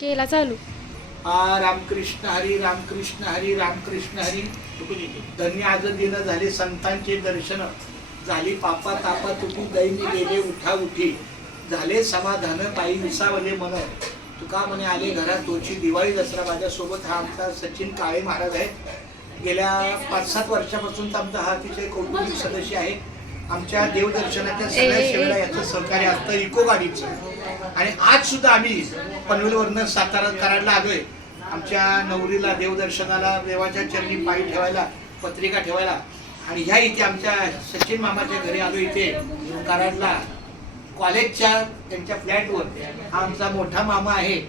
केला चालू. रामकृष्ण हरी रामकृष्ण हरी रामकृष्ण हरी. धन्य आज दिन झाले संतांचे दर्शन झाली पापा तापा तुटी दैनी गेले उठा उठी झाले समाधान पायी विसावले मन तुका म्हणे आले घरात तोची दिवाळी दसरा. माझ्यासोबत हा आमचा सचिन काळे महाराज आहे. गेल्या 5-7 वर्षापासून आमचा हा अतिशय कौटुंबिक सदस्य आहे. आमच्या देवदर्शनाच्या सगळ्या सेवेला याचं सहकार्य असतं इको गाडीचं. आणि आज सुद्धा आम्ही पनवेलवरनं सातारा कराडला आलोय आमच्या नवरीला देवदर्शनाला देवाच्या चरणी पायी ठेवायला पत्रिका ठेवायला. आणि ह्या इथे आमच्या सचिन मामाच्या घरी आलो इथे कराडला कॉलेजच्या त्यांच्या फ्लॅटवर. हा आमचा मोठा मामा आहे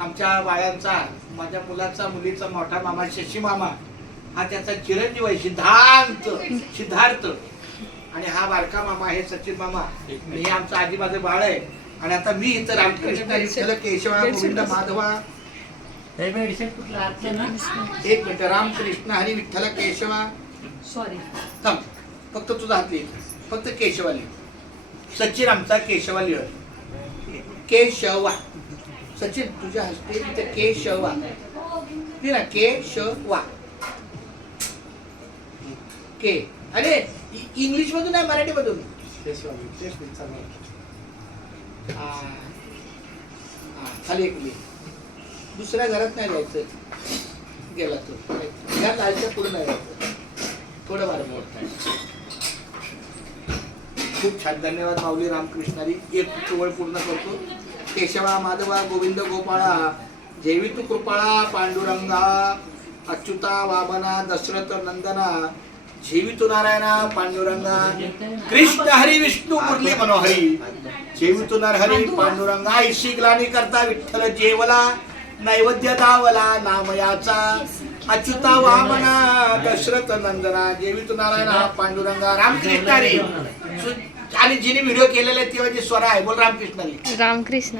आमच्या बाळांचा माझ्या मुलाचा मुलीचा मोठा मामा शशी मामा. हा त्याचा चिरंजीव आहे सिद्धार्थ. आणि हा बारका मामा आहे सचिन मामा. हे आमचा आजीबाजू बाळ आहे. आणि आता मी इथं रामकृष्ण विठ्ठल केशवा गोविंद माधवा एक मिनिट रामकृष्ण हरी विठ्ठल केशवा सॉरी थांब फक्त तुझा हात लिह फक्त केशवाली सचिन आमचा केशवाली केशवा सचिन तुझ्या हस्ते तिथे केशवा ना केशवा के अरे इंग्लिश मधून आहे मराठी मधून खाली एक दुसऱ्या घरात नाही जायचं गेला तो घरात आजच्या पुढे नाही जायचं थोडं बार खूप छान. धन्यवाद माऊली रामकृष्णारी. एक चवळ पूर्ण करतो. केशवा माधवा गोविंद गोपाळा जेवी तू कृपाळा पांडुरंगा अच्युता वामना दशरथ नंदना जेवितु नारायणा पांडुरंगा कृष्ण हरी विष्णू मुरली मनोहरी जेवितु नरहरी पांडुरंगा ऐशी ग्लानी करता विठ्ठल जेवला नैवेद्य दावला नामयाचा अच्युता वामना दशरथ नंदना जेवितु नारायणा पांडुरंगा रामकृष्ण हरी. आणि जिने व्हिडिओ केलेले ते म्हणजे स्वरा आहे बोल रामकृष्ण हरी. रामकृष्ण.